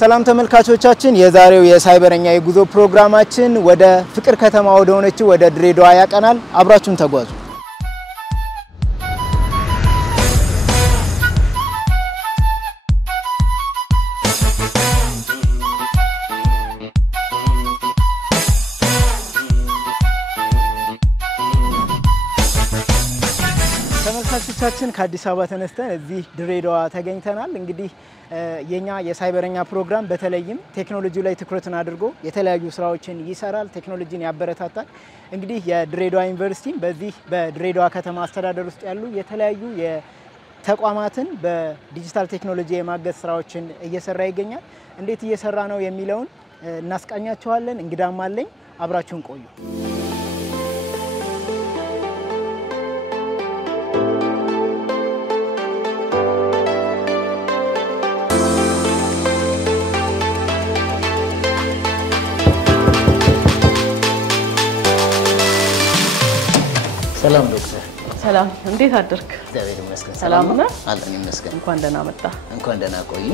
ሰላም ተመልካቾቻችን የዛሬው የሳይበረኛ የጉዞ ፕሮግራማችን ወደ ፍቅር ከተማ ወደ ሆነችው ወደ ድሬዳዋ ያቀናል አብራችሁን ተጓዙ ተመልካቾቻችን ከአዲስ አበባ ተነስተን እዚህ ድሬዳዋ ተገኝተናል እንግዲህ የኛ የሳይበረኛ ፕሮግራም በተለይም ቴክኖሎጂ ላይ ትኩረትን አድርጎ የተለያዩ ስራዎችን ይሰራል ቴክኖሎጂን ያበረታታል እንግዲህ የድሬዳዋ ዩኒቨርሲቲ በዚህ በድሬዳዋ ከተማ አስተዳደር ውስጥ ያሉ የተለያዩ የተቋማትን በዲጂታል ቴክኖሎጂ የማገዝ ስራዎችን እየሰራ ይገኛል እንዴት እየሰራ ነው የሚለውን እናስቃኛችኋለን እንግዳም አለኝ አብራችሁን ቆዩ ሰላም ዶክተር ሰላም እንዴት አደርክ እግዚአብሔር ይመስገን ሰላም ነው አለን ይመስገን እንኳን ደህና መጣ እንኳን ደህና ቆዩ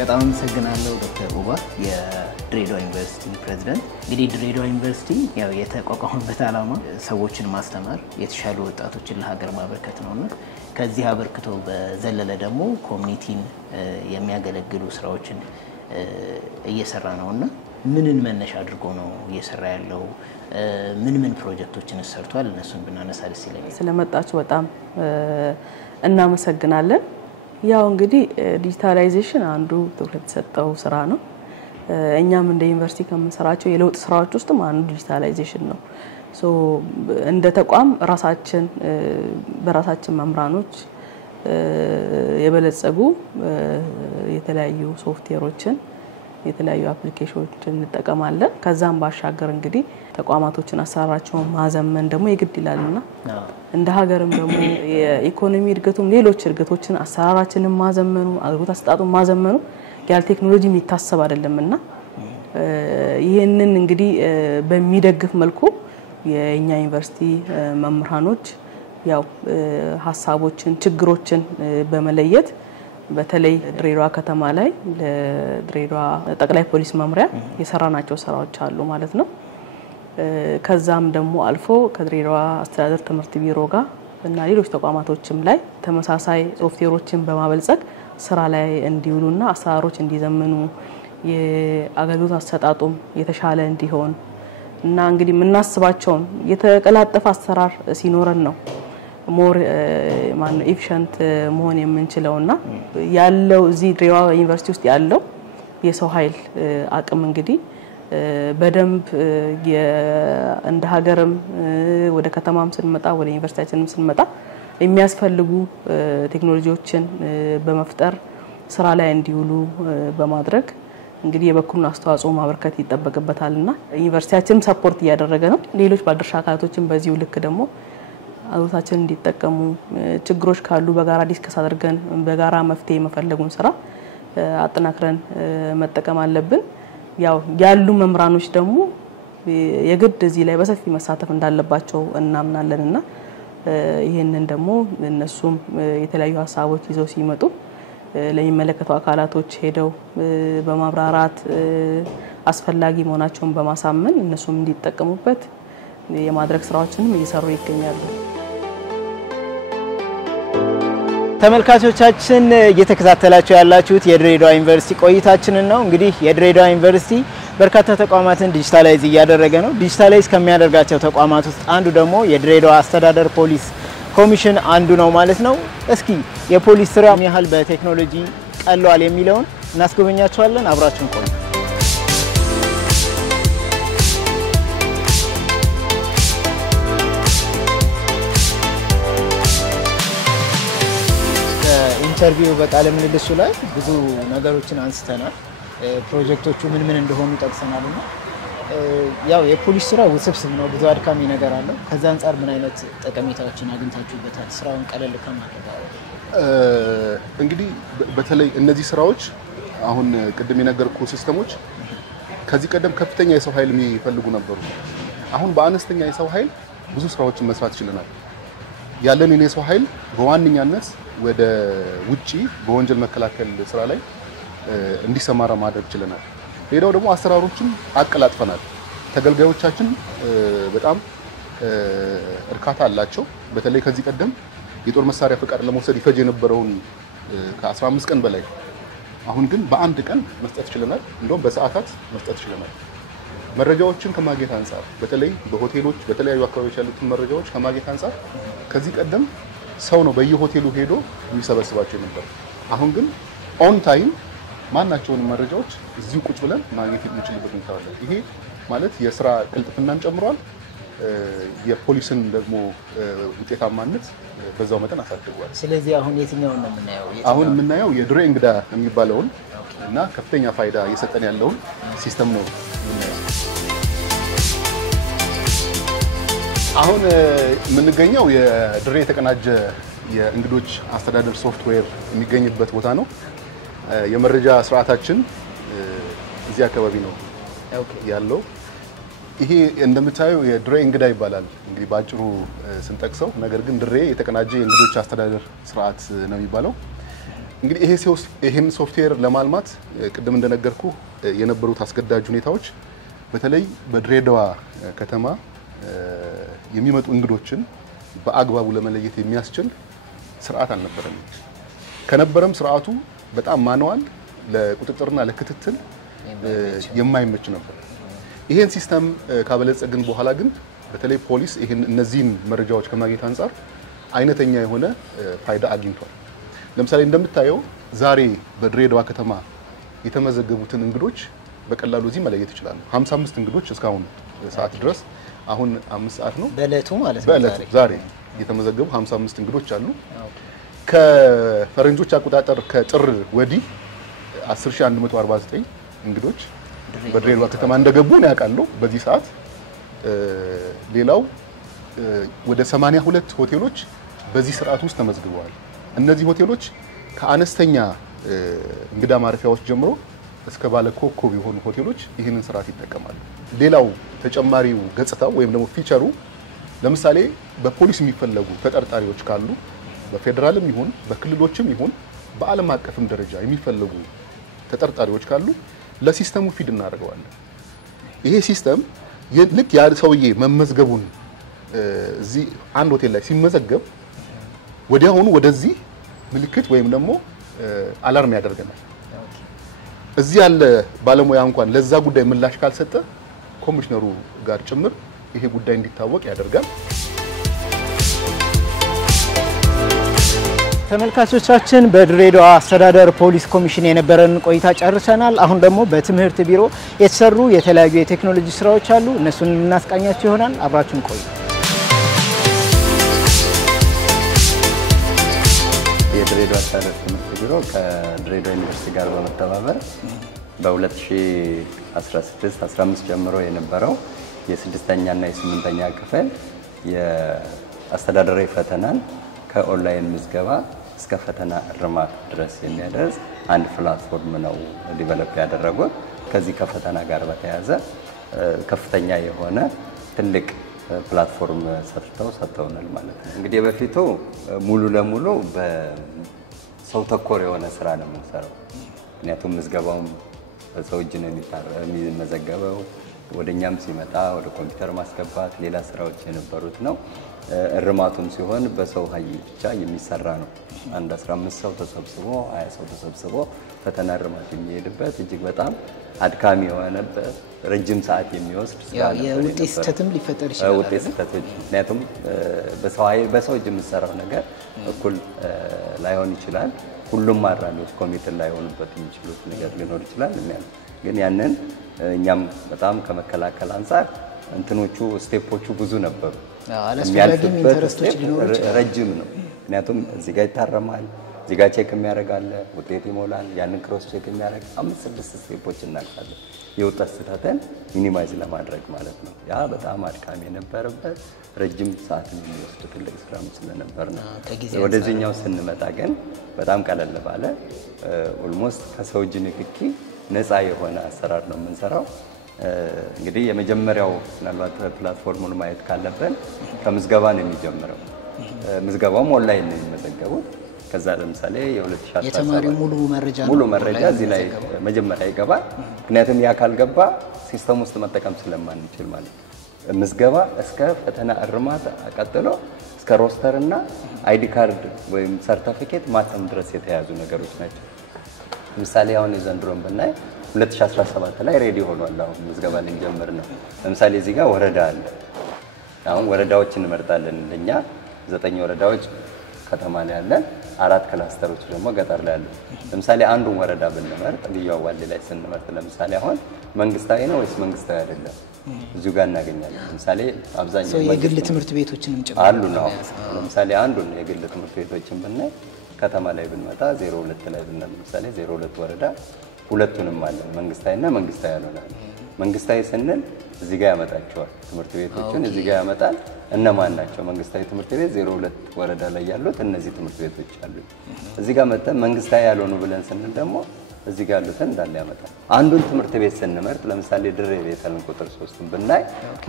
በጣም አመሰግናለሁ ዶክተር ኡባ የድሬዳዋ ዩኒቨርሲቲ ፕሬዝዳንት እንግዲህ ድሬዳዋ ዩኒቨርሲቲ ያው የተቋቋመበት ዓላማ ሰዎችን ማስተማር የተሻሉ ወጣቶችን ለሀገር ማበርከት ነውና ከዚህ አበርክቶ በዘለለ ደግሞ ኮሚኒቲን የሚያገለግሉ ስራዎችን እየሰራ ነውና ምንን መነሻ አድርጎ ነው እየሰራ ያለው ምን ፕሮጀክቶችን ሰርቷል እነሱን ብናነሳ ደስ ይለኛል ስለመጣችሁ በጣም እናመሰግናለን ያው እንግዲህ ዲጂታላይዜሽን አንዱ ትኩረት የተሰጠው ስራ ነው እኛም እንደ ዩኒቨርሲቲ ከምንሰራቸው የለውጥ ስራዎች ውስጥ አንዱ ዲጂታላይዜሽን ነው ሶ እንደ ተቋም ራሳችን በራሳችን መምራኖች የበለጸጉ የተለያዩ ሶፍትዌሮችን የተለያዩ አፕሊኬሽኖችን እንጠቀማለን ከዛም ባሻገር እንግዲህ ተቋማቶችን አሰራራቸውን ማዘመን ደግሞ ይግድ ይላልና እንደ ሀገርም ደግሞ የኢኮኖሚ እድገቱም ሌሎች እድገቶችን አሰራራችንን ማዘመኑ አገልግሎት አሰጣጡን ማዘመኑ ያለ ቴክኖሎጂ የሚታሰብ አይደለምና ይሄንን እንግዲህ በሚደግፍ መልኩ የኛ ዩኒቨርሲቲ መምህራኖች ያው ሐሳቦችን ችግሮችን በመለየት በተለይ ድሬዳዋ ከተማ ላይ ለድሬዳዋ ጠቅላይ ፖሊስ መምሪያ የሰራናቸው ስራዎች አሉ ማለት ነው ከዛም ደግሞ አልፎ ከድሬዳዋ አስተዳደር ትምህርት ቢሮ ጋር እና ሌሎች ተቋማቶችም ላይ ተመሳሳይ ሶፍትዌሮችን በማበልጸግ ስራ ላይ እንዲውሉና አሰራሮች እንዲዘምኑ የአገልግሎት አሰጣጡም የተሻለ እንዲሆን እና እንግዲህ ምናስባቸው የተቀላጠፈ አሰራር ሲኖረን ነው ሞር ኤፊሽንት መሆን የምንችለውና ያለው እዚህ ድሬዳዋ ዩኒቨርሲቲ ውስጥ ያለው የሰው ኃይል አቅም እንግዲህ በደንብ እንደ ሀገርም ወደ ከተማም ስንመጣ ወደ ዩኒቨርሲቲያችንም ስንመጣ የሚያስፈልጉ ቴክኖሎጂዎችን በመፍጠር ስራ ላይ እንዲውሉ በማድረግ እንግዲህ የበኩሉን አስተዋጽኦ ማበርከት ይጠበቅበታልና ዩኒቨርሲቲያችንም ሰፖርት እያደረገ ነው ሌሎች ባለድርሻ አካላቶችም በዚሁ ልክ ደግሞ አውታችን እንዲጠቀሙ ችግሮች ካሉ በጋራ ዲስከስ አድርገን በጋራ መፍትሄ መፈለጉን ስራ አጠናክረን መጠቀም አለብን ያው ያሉ መምራኖች ደግሞ የግድ እዚህ ላይ በሰፊ መሳተፍ እንዳለባቸው እናምናለንና ይሄንን ደግሞ እነሱም የተለያዩ ሐሳቦች ይዘው ሲመጡ ለሚመለከቱ አካላቶች ሄደው በማብራራት አስፈላጊ መሆናቸውን በማሳመን እነሱም እንዲጠቀሙበት የማድረግ ስራዎችንም እየሰሩ ይገኛሉ ተመልካቾቻችን እየተከታተላችሁ ያላችሁት የድሬዳዋ ዩኒቨርሲቲ ቆይታችንን ነው እንግዲህ የድሬዳዋ ዩኒቨርሲቲ በርካታ ተቋማትን ዲጂታላይዝ እያደረገ ነው ዲጂታላይዝ ከሚያደርጋቸው ተቋማት ውስጥ አንዱ ደግሞ የድሬዳዋ አስተዳደር ፖሊስ ኮሚሽን አንዱ ነው ማለት ነው እስኪ የፖሊስ ስራ ምን ያህል በቴክኖሎጂ ቀለዋል የሚለውን እናስጎበኛችኋለን አብራችሁን ቆዩ ኢንተርቪው በቃለ ምልልሱ ላይ ብዙ ነገሮችን አንስተናል ፕሮጀክቶቹ ምን እንደሆኑ ጠቅሰናልና ያው የፖሊስ ስራ ውስብስብ ነው ብዙ አድካሚ ነገር አለው ከዛ አንፃር ምን አይነት ጠቀሜታዎችን አግኝታችሁበታል ስራውን ቀለል ከማድረግ እንግዲህ በተለይ እነዚህ ስራዎች አሁን ቅድም የነገርኩ ሲስተሞች ከዚህ ቀደም ከፍተኛ የሰው ኃይል የሚፈልጉ ነበሩ አሁን በአነስተኛ የሰው ኃይል ብዙ ስራዎችን መስራት ይችላል። ያለንን የሰው ኃይል በዋነኛነት ወደ ውጪ በወንጀል መከላከል ስራ ላይ እንዲሰማራ ማድረግ ይችላል። ሌላው ደግሞ አሰራሮችን አቀላጥፈናል። ተገልጋዮቻችን በጣም እርካታ አላቸው። በተለይ ከዚህ ቀደም የጦር መሳሪያ ፈቃድ ለመውሰድ ይፈጅ የነበረውን ከ15 ቀን በላይ አሁን ግን በአንድ ቀን መስጠት ይችላል። እንደውም በሰዓታት መስጠት ይችላል። መረጃዎችን ከማግኘት አንፃር በተለይ በሆቴሎች በተለያዩ አካባቢዎች ያሉትን መረጃዎች ከማግኘት አንፃር ከዚህ ቀደም ሰው ነው በየሆቴሉ ሄዶ የሚሰበስባቸው ነበር። አሁን ግን ኦን ታይም ማናቸውን መረጃዎች እዚሁ ቁጭ ብለን ማግኘት የምንችልበት ሁኔታ አለ። ይሄ ማለት የስራ ቅልጥፍናን ጨምሯል። የፖሊስን ደግሞ ውጤታማነት በዛው መጠን አሳድጓል። ስለዚህ አሁን የትኛውን ነው የምናየው? አሁን የምናየው የድሬ እንግዳ የሚባለውን እና ከፍተኛ ፋይዳ እየሰጠን ያለውን ሲስተም ነው የምናየው። አሁን የምንገኘው የድሬ የተቀናጀ የእንግዶች አስተዳደር ሶፍትዌር የሚገኝበት ቦታ ነው። የመረጃ ስርዓታችን እዚህ አካባቢ ነው ያለው። ይሄ እንደምታየው የድሬ እንግዳ ይባላል እንግዲህ ባጭሩ ስንጠቅሰው። ነገር ግን ድሬ የተቀናጀ የእንግዶች አስተዳደር ስርዓት ነው የሚባለው። እንግዲህ ይሄን ሶፍትዌር ለማልማት ቅድም እንደነገርኩ የነበሩት አስገዳጅ ሁኔታዎች በተለይ በድሬዳዋ ከተማ የሚመጡ እንግዶችን በአግባቡ ለመለየት የሚያስችል ስርዓት አልነበረም። ከነበረም ስርዓቱ በጣም ማንዋል ለቁጥጥርና ለክትትል የማይመች ነበር። ይሄን ሲስተም ካበለጸግን በኋላ ግን በተለይ ፖሊስ እነዚህን መረጃዎች ከማግኘት አንፃር አይነተኛ የሆነ ፋይዳ አግኝቷል። ለምሳሌ እንደምታየው ዛሬ በድሬዳዋ ከተማ የተመዘገቡትን እንግዶች በቀላሉ እዚህ መለየት ይችላሉ። 55 እንግዶች እስካሁን ሰዓት ድረስ አሁን 5 ሰዓት ነው በእለቱ ማለት ነው። በእለቱ ዛሬ የተመዘገቡ 55 እንግዶች አሉ። ከፈረንጆች አቆጣጠር ከጥር ወዲህ 10149 እንግዶች በድሬዳዋ ከተማ እንደገቡ ነው ያውቃሉ በዚህ ሰዓት። ሌላው ወደ 82 ሆቴሎች በዚህ ስርዓት ውስጥ ተመዝግበዋል። እነዚህ ሆቴሎች ከአነስተኛ እንግዳ ማረፊያዎች ጀምሮ እስከ ባለ ኮከብ የሆኑ ሆቴሎች ይህንን ስርዓት ይጠቀማሉ። ሌላው ተጨማሪው ገጽታው ወይም ደግሞ ፊቸሩ ለምሳሌ በፖሊስ የሚፈለጉ ተጠርጣሪዎች ካሉ በፌደራልም ይሁን በክልሎችም ይሁን በዓለም አቀፍም ደረጃ የሚፈለጉ ተጠርጣሪዎች ካሉ ለሲስተሙ ፊድ እናደርገዋለን። ይሄ ሲስተም ልክ ያ ሰውዬ መመዝገቡን እዚህ አንድ ሆቴል ላይ ሲመዘገብ ወዲያውኑ ወደዚህ ምልክት ወይም ደግሞ አላርም ያደርገናል። እዚህ ያለ ባለሙያ እንኳን ለዛ ጉዳይ ምላሽ ካልሰጠ ኮሚሽነሩ ጋር ጭምር ይሄ ጉዳይ እንዲታወቅ ያደርጋል። ተመልካቾቻችን በድሬዳዋ አስተዳደር ፖሊስ ኮሚሽን የነበረን ቆይታ ጨርሰናል። አሁን ደግሞ በትምህርት ቢሮ የተሰሩ የተለያዩ የቴክኖሎጂ ስራዎች አሉ። እነሱን እናስቃኛችሁ ይሆናል። አብራችሁን ቆዩ። የድሬዳዋ አስተዳደር ትምህርት ቢሮ ከድሬዳዋ ዩኒቨርሲቲ ጋር በመተባበር በ2016-15 ጀምሮ የነበረው የ6ኛና የ8ኛ ክፍል የአስተዳደራዊ ፈተናን ከኦንላይን ምዝገባ እስከ ፈተና እርማት ድረስ የሚያደርስ አንድ ፕላትፎርም ነው ዲቨሎፕ ያደረጉት። ከዚህ ከፈተና ጋር በተያያዘ ከፍተኛ የሆነ ትልቅ ፕላትፎርም ሰጥተውናል ማለት ነው። እንግዲህ በፊቱ ሙሉ ለሙሉ በሰው ተኮር የሆነ ስራ ነው የምንሰራው። ምክንያቱም ምዝገባውም በሰው እጅ ነው የሚመዘገበው። ወደኛም ሲመጣ ወደ ኮምፒውተር ማስገባት ሌላ ስራዎች የነበሩት ነው። እርማቱም ሲሆን በሰው ኃይል ብቻ የሚሰራ ነው። አንድ 15 ሰው ተሰብስቦ 20 ሰው ተሰብስቦ ፈተና እርማት የሚሄድበት እጅግ በጣም አድካሚ የሆነበት ረጅም ሰዓት የሚወስድ ስራ ነው። የውጤት ስህተትም ሊፈጠር ይችላል። ውጤት ስህተቶች ምክንያቱም በሰው እጅ የሚሰራው ነገር እኩል ላይሆን ይችላል። ሁሉም አራሚዎች ኮሚትድ ላይሆኑበት የሚችሉት ነገር ሊኖር ይችላል። ግን ያንን እኛም በጣም ከመከላከል አንፃር እንትኖቹ ስቴፖቹ ብዙ ነበሩ። አላስፈላጊም ኢንተረስቶች ሊኖሩ ይችላል። ረጅም ነው። ምክንያቱም እዚህ ጋር ይታረማል፣ እዚህ ጋር ቼክ የሚያደርግ አለ፣ ውጤት ይሞላል፣ ያንን ክሮስ ቼክ የሚያደርግ 5-6 ስቴፖች እናልፋለን። የውጤት ስህተትን ሚኒማይዝ ለማድረግ ማለት ነው። ያ በጣም አድካሚ የነበረበት ረጅም ሰዓት የሚወስድ ትልቅ ስራም ስለነበር ነው። ወደዚህኛው ስንመጣ ግን በጣም ቀለል ባለ ኦልሞስት ከሰው እጅ ንክኪ ነፃ የሆነ አሰራር ነው የምንሰራው። እንግዲህ የመጀመሪያው ምናልባት ፕላትፎርሙን ማየት ካለብን ከምዝገባ ነው የሚጀምረው። ምዝገባውም ኦንላይን ነው የሚመዘገቡት። ከዛ ለምሳሌ የ2017 የተማሪው ሙሉ መረጃ እዚህ ላይ መጀመሪያ ይገባል። ምክንያቱም ያ ካልገባ ሲስተም ውስጥ መጠቀም ስለማንችል ማለት ነው። ምዝገባ እስከ ፈተና እርማት ቀጥሎ እስከ ሮስተር እና አይዲ ካርድ ወይም ሰርቲፊኬት ማተም ድረስ የተያዙ ነገሮች ናቸው። ለምሳሌ አሁን የዘንድሮን ብናይ 2017 ላይ ሬዲ ሆኗል። አሁን ምዝገባ ልንጀምር ነው። ለምሳሌ እዚህ ጋር ወረዳ አለ። አሁን ወረዳዎችን እንመርጣለን። ለኛ 9 ወረዳዎች ከተማ ላይ ያለን፣ 4 ክላስተሮች ደግሞ ገጠር ላይ አሉ። ለምሳሌ አንዱን ወረዳ ብንመርጥ ልዩ አዋሌ ላይ ስንመርጥ ለምሳሌ አሁን መንግስታዊ ነው ወይስ መንግስታዊ አይደለም እዚሁ ጋር እናገኛለን። ለምሳሌ አብዛኛው የግል ትምህርት ቤቶችንም ጨምሮ አሉ ነው። ለምሳሌ አንዱን የግል ትምህርት ቤቶችን ብናይ ከተማ ላይ ብንመጣ 02 ላይ ብናል ለምሳሌ 02 ወረዳ ሁለቱንም አለ መንግስታዊና መንግስታዊ ያልሆነ። መንግስታዊ ስንል እዚህ ጋር ያመጣቸዋል ትምህርት ቤቶችን እዚህ ጋር ያመጣል። እነማን ናቸው? መንግስታዊ ትምህርት ቤት 02 ወረዳ ላይ ያሉት እነዚህ ትምህርት ቤቶች አሉ። እዚህ ጋር መጣን መንግስታዊ ያልሆኑ ብለን ስንል ደግሞ እዚህ ጋር ያሉትን እንዳለ ያመጣል። አንዱን ትምህርት ቤት ስንመርጥ ለምሳሌ ድሬ ቤተልን ቁጥር 3ን ብናይ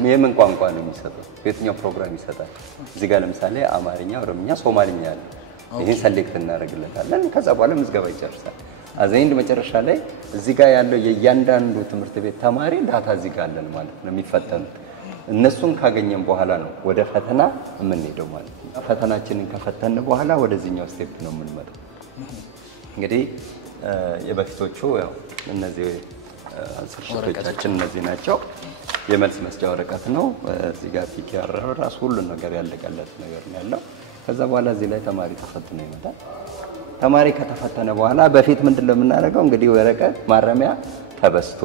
የምን ቋንቋ ነው የሚሰጠው? የትኛው ፕሮግራም ይሰጣል? እዚህ ጋር ለምሳሌ አማርኛ፣ ኦሮምኛ፣ ሶማሊኛ አለ። ይሄን ሰሌክት እናደርግለታለን። ከዛ በኋላ ምዝገባ ይጨርሳል። አዘይንድ መጨረሻ ላይ እዚህ ጋር ያለው የእያንዳንዱ ትምህርት ቤት ተማሪ ዳታ እዚህ ጋር አለን ማለት ነው የሚፈተኑት። እነሱን ካገኘን በኋላ ነው ወደ ፈተና የምንሄደው ማለት ነው። ፈተናችንን ከፈተን በኋላ ወደዚህኛው ስቴፕ ነው የምንመጣው። እንግዲህ የበፊቶቹ ያው እነዚህ ሰርቲፊኬቶቻችን እነዚህ ናቸው። የመልስ መስጫ ወረቀት ነው። እዚህ ጋር ፒኬአር ራሱ ሁሉ ነገር ያለቀለት ነገር ነው ያለው። ከዛ በኋላ እዚህ ላይ ተማሪ ተፈትኖ ይመጣል። ተማሪ ከተፈተነ በኋላ በፊት ምንድነው የምናደርገው? እንግዲህ ወረቀት ማረሚያ ተበስቶ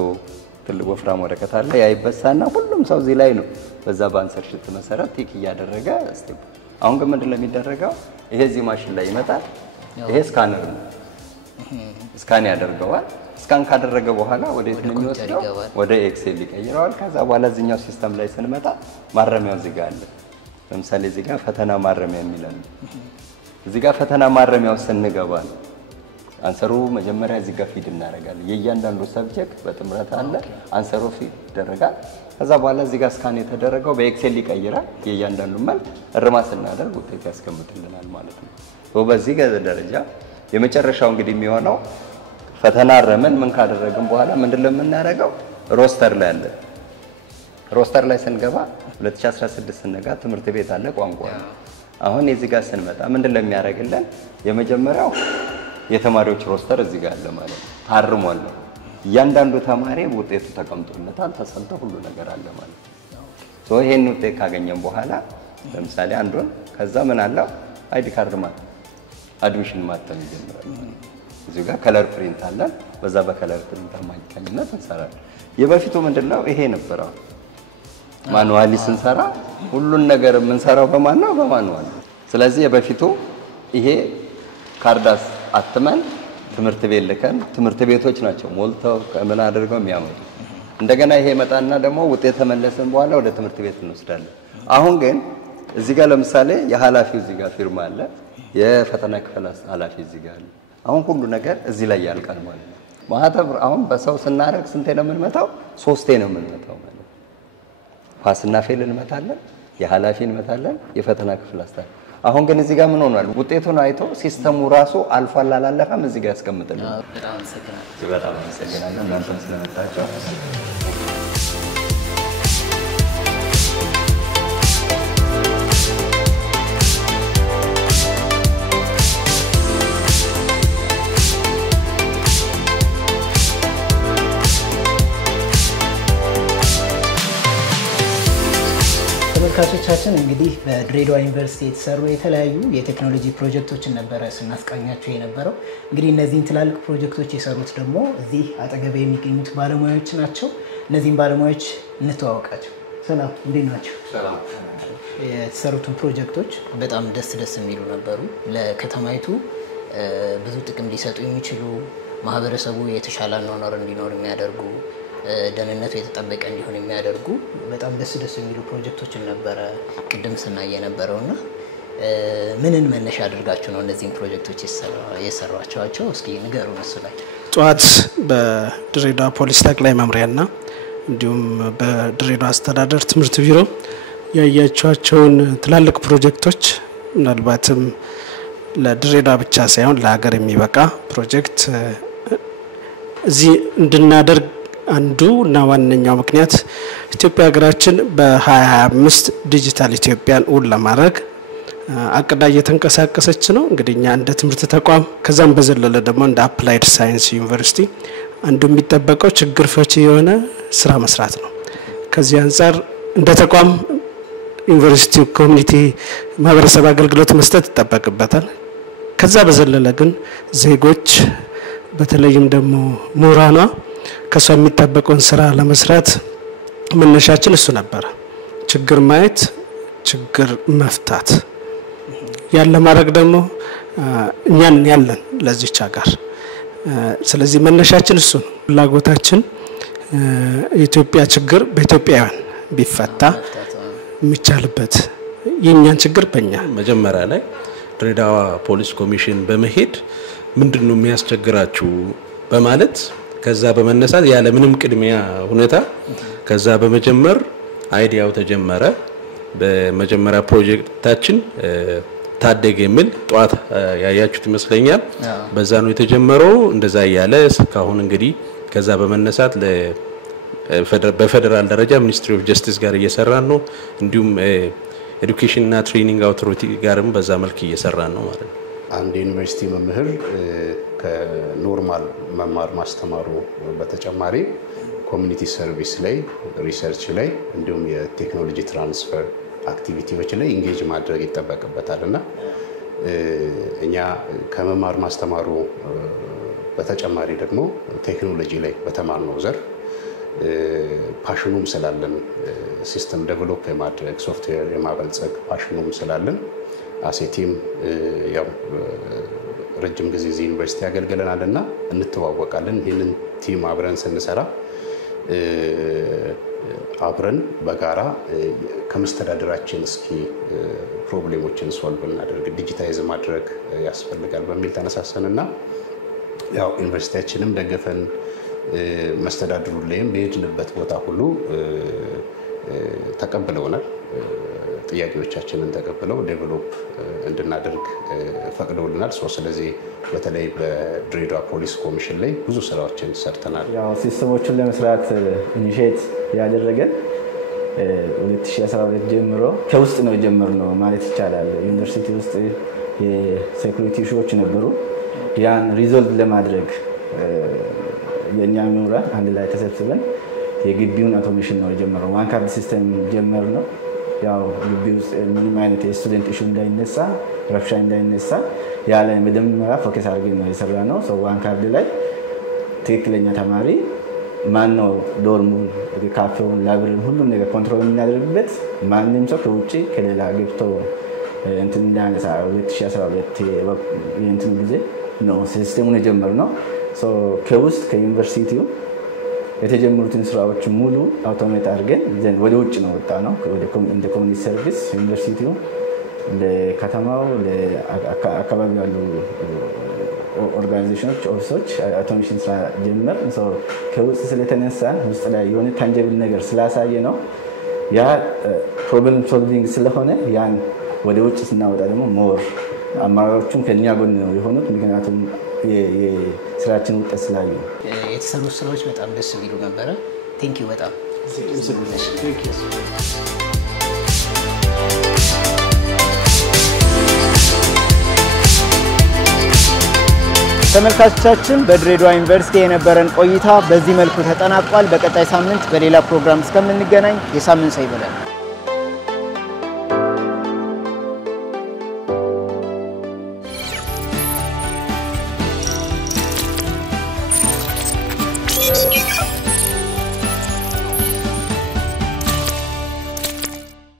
ትልቅ ወፍራም ወረቀት አለ ያይበሳና ሁሉም ሰው እዚህ ላይ ነው በዛ በአንሰር ሽት መሰረት ቲክ እያደረገ ስቴፕ። አሁን ግን ምንድነው የሚደረገው? ይሄ እዚህ ማሽን ላይ ይመጣል። ይሄ ስካነር ነው። ስካን ያደርገዋል። ስካን ካደረገ በኋላ ወደ የት ነው የሚወስደው? ወደ ኤክሴል ይቀይረዋል። ከዛ በኋላ እዚህኛው ሲስተም ላይ ስንመጣ ማረሚያው እዚህ ጋር አለ። ለምሳሌ እዚህ ጋር ፈተና ማረሚያ የሚላል እዚህ ጋር ፈተና ማረሚያው ስንገባ አንሰሩ መጀመሪያ እዚህ ጋር ፊድ እናደርጋለን። የእያንዳንዱ ሰብጀክት በጥምረት አለ አንሰሩ ፊድ ይደረጋል። ከዛ በኋላ እዚህ ጋር ስካን የተደረገው በኤክሴል ይቀይራል። የእያንዳንዱ መልስ እርማት ስናደርግ ውጤት ያስቀምጥልናል ማለት ነው። በዚህ ደረጃ የመጨረሻው እንግዲህ የሚሆነው ፈተና አረመን ምን ካደረግን በኋላ ምንድነው የምናደርገው? ሮስተር ላይ አለ። ሮስተር ላይ ስንገባ 2016 ስንገባ ትምህርት ቤት አለ ቋንቋ። አሁን እዚህ ጋር ስንመጣ ምንድነው የሚያደርግልን? የመጀመሪያው የተማሪዎች ሮስተር እዚህ ጋር አለ ማለት ነው። ታርሟል። እያንዳንዱ ተማሪ ውጤቱ ተቀምጦለታል፣ ተሰልቶ ሁሉ ነገር አለ ማለት ነው። ይሄን ውጤት ካገኘን በኋላ ለምሳሌ አንዱን ከዛ ምን አለው? አይዲ ካርድ ማለት አድሚሽን ማተም ይጀምራል። እዚህ ጋር ከለር ፕሪንት አለ። በዛ በከለር ፕሪንት አማካኝነት እንሰራለን። የበፊቱ ምንድነው ይሄ ነበረው ማኑዋሊ ስንሰራ ሁሉን ነገር የምንሰራው በማን ነው? በማኑዋል። ስለዚህ የበፊቱ ይሄ ካርዳስ አትመን ትምህርት ቤት ልከን ትምህርት ቤቶች ናቸው ሞልተው ከምን አድርገው የሚያመጡ። እንደገና ይሄ መጣና ደግሞ ውጤት ተመለሰን በኋላ ወደ ትምህርት ቤት እንወስዳለን። አሁን ግን እዚህ ጋር ለምሳሌ የኃላፊው እዚህ ጋር ፊርማ አለ፣ የፈተና ክፍል ኃላፊ እዚህ ጋር አለ። አሁን ሁሉ ነገር እዚህ ላይ ያልቃል ማለት ነው። ማህተም አሁን በሰው ስናረግ ስንቴ ነው የምንመታው? 3 ነው የምንመታው ማለት ነው። ፓስና ፌል እንመታለን፣ የኃላፊ እንመታለን፣ የፈተና ክፍል አስታል። አሁን ግን እዚህ ጋር ምን ሆኗል? ውጤቱን አይቶ ሲስተሙ ራሱ አልፏል አላለፈም እዚህ ጋር ያስቀምጥልናል። በጣም አመሰግናለሁ እናንተም ስለመጣችሁ። ተመልካቾቻችን እንግዲህ በድሬዳዋ ዩኒቨርሲቲ የተሰሩ የተለያዩ የቴክኖሎጂ ፕሮጀክቶችን ነበረ ስናስቃኛቸው የነበረው። እንግዲህ እነዚህን ትላልቅ ፕሮጀክቶች የሰሩት ደግሞ እዚህ አጠገብ የሚገኙት ባለሙያዎች ናቸው። እነዚህን ባለሙያዎች እንተዋወቃቸው። ሰላም፣ እንዴት ናቸው? ሰላም። የተሰሩትን ፕሮጀክቶች በጣም ደስ የሚሉ ነበሩ። ለከተማይቱ ብዙ ጥቅም ሊሰጡ የሚችሉ ማህበረሰቡ የተሻለ አኗኗር እንዲኖር የሚያደርጉ ደህንነቱ የተጠበቀ እንዲሆን የሚያደርጉ በጣም ደስ የሚሉ ፕሮጀክቶችን ነበረ ቅድም ስናየ ነበረውና ምንን መነሻ አድርጋችሁ ነው እነዚህን ፕሮጀክቶች የሰራችኋቸው? እስኪ ንገሩን እሱ ላይ። ጠዋት በድሬዳዋ ፖሊስ ጠቅላይ መምሪያና እንዲሁም በድሬዳዋ አስተዳደር ትምህርት ቢሮ ያያቸዋቸውን ትላልቅ ፕሮጀክቶች ምናልባትም ለድሬዳዋ ብቻ ሳይሆን ለሀገር የሚበቃ ፕሮጀክት እዚህ እንድናደርግ አንዱ እና ዋነኛው ምክንያት ኢትዮጵያ ሀገራችን በ2025 ዲጂታል ኢትዮጵያን እውን ለማድረግ አቅዳ እየተንቀሳቀሰች ነው። እንግዲህ እኛ እንደ ትምህርት ተቋም ከዛም በዘለለ ደግሞ እንደ አፕላይድ ሳይንስ ዩኒቨርሲቲ አንዱ የሚጠበቀው ችግር ፈቺ የሆነ ስራ መስራት ነው። ከዚህ አንፃር እንደ ተቋም ዩኒቨርሲቲ ኮሚኒቲ ማህበረሰብ አገልግሎት መስጠት ይጠበቅበታል። ከዛ በዘለለ ግን ዜጎች በተለይም ደግሞ ምሁራኗ ከሷ የሚጠበቀውን ስራ ለመስራት መነሻችን እሱ ነበር። ችግር ማየት፣ ችግር መፍታት ያለ ማድረግ ደግሞ እኛን ያለን ለዚህች ሀገር። ስለዚህ መነሻችን እሱ ነው። ፍላጎታችን የኢትዮጵያ ችግር በኢትዮጵያውያን ቢፈታ የሚቻልበት የኛን ችግር በእኛ መጀመሪያ ላይ ድሬዳዋ ፖሊስ ኮሚሽን በመሄድ ምንድነው የሚያስቸግራችሁ በማለት ከዛ በመነሳት ያለ ምንም ቅድሚያ ሁኔታ ከዛ በመጀመር አይዲያው ተጀመረ። በመጀመሪያ ፕሮጀክታችን ታደገ የሚል ጧት ያያችሁት ይመስለኛል። በዛ ነው የተጀመረው። እንደዛ ያለ እስካሁን እንግዲህ ከዛ በመነሳት በፌደራል ደረጃ ሚኒስትሪ ኦፍ ጀስቲስ ጋር እየሰራን ነው። እንዲሁም ኤዱኬሽን እና ትሬኒንግ አውቶሪቲ ጋርም በዛ መልክ እየሰራን ነው ማለት ነው። አንድ ዩኒቨርሲቲ መምህር ከኖርማል መማር ማስተማሩ በተጨማሪ ኮሚኒቲ ሰርቪስ ላይ ሪሰርች ላይ እንዲሁም የቴክኖሎጂ ትራንስፈር አክቲቪቲዎች ላይ ኢንጌጅ ማድረግ ይጠበቅበታልና እኛ ከመማር ማስተማሩ በተጨማሪ ደግሞ ቴክኖሎጂ ላይ በተማርነው ዘር ፓሽኑም ስላለን ሲስተም ዴቨሎፕ የማድረግ ሶፍትዌር የማበልጸግ ፓሽኑም ስላለን አሴቲም ያው ረጅም ጊዜ እዚህ ዩኒቨርሲቲ ያገልግለናልና እንተዋወቃለን። ይህንን ቲም አብረን ስንሰራ አብረን በጋራ ከመስተዳድራችን እስኪ ፕሮብሌሞችን ሶልቭ እናደርግ ዲጂታይዝ ማድረግ ያስፈልጋል በሚል ተነሳሰንና ያው ዩኒቨርሲቲያችንም ደገፈን። መስተዳድሩ ላይም በሄድንበት ቦታ ሁሉ ተቀብለውናል። ጥያቄዎቻችንን ተቀብለው ዴቨሎፕ እንድናደርግ ፈቅደውልናል። ስለዚህ በተለይ በድሬዳዋ ፖሊስ ኮሚሽን ላይ ብዙ ስራዎችን ሰርተናል። ያው ሲስተሞችን ለመስራት ኢኒሼት ያደረገን 2012 ጀምሮ ከውስጥ ነው ጀምረው ማለት ይቻላል። ዩኒቨርሲቲ ውስጥ የሴኩሪቲ ኢሹዎች ነበሩ። ያን ሪዞልቭ ለማድረግ የኛ ምሁራን አንድ ላይ ተሰብስበን የግቢውን አውቶሜሽን ነው ጀምረው ዋን ካርድ ሲስተም ጀምረው ያው ግቢው ምንም አይነት የስቱደንት ኢሹ እንዳይነሳ ረብሻ እንዳይነሳ ያለ መጀመሪያ ፎከስ አድርገን ነው የሰራነው። ዋን ካርድ ላይ ትክክለኛ ተማሪ ማን ነው ዶርሙን ካፌውን ላይብረሪውን ሁሉም ነገር ኮንትሮል የሚያደርግበት ማንንም ሰው ከውጪ ከሌላ ገብቶ እንትን እንዳያነሳ 2012 የእንትን ጊዜ ነው ሲስተሙን የጀመርነው። ከውስጥ ከዩኒቨርሲቲው የተጀመሩትን ስራዎች ሙሉ አውቶሜት አድርገን ዘን ወደ ውጭ ነው ወጣ ነው ወደ ኮሚኒቲ ሰርቪስ ዩኒቨርሲቲው ለከተማው ለአካባቢ ያሉ ኦርጋናይዜሽኖች ኦፊሶች አውቶሜሽን ስራ ጀመር። ከውስጥ ስለተነሳ ውስጥ ላይ የሆነ ታንጀብል ነገር ስላሳየ ነው ያ ፕሮብለም ሶልቪንግ ስለሆነ ያን ወደ ውጭ ስናወጣ ደግሞ ሞር አማራጮቹም ከኛ ጎን ነው የሆኑት። ምክንያቱም የስራችን ውጤት ስላዩ የተሰሩ ስራዎች በጣም ደስ ይሉ ነበር። ቴንክ ዩ በጣም ተመልካቾቻችን በድሬዳዋ ዩኒቨርሲቲ የነበረን ቆይታ በዚህ መልኩ ተጠናቋል። በቀጣይ ሳምንት በሌላ ፕሮግራም እስከምንገናኝ የሳምንት ሰው ይበለን።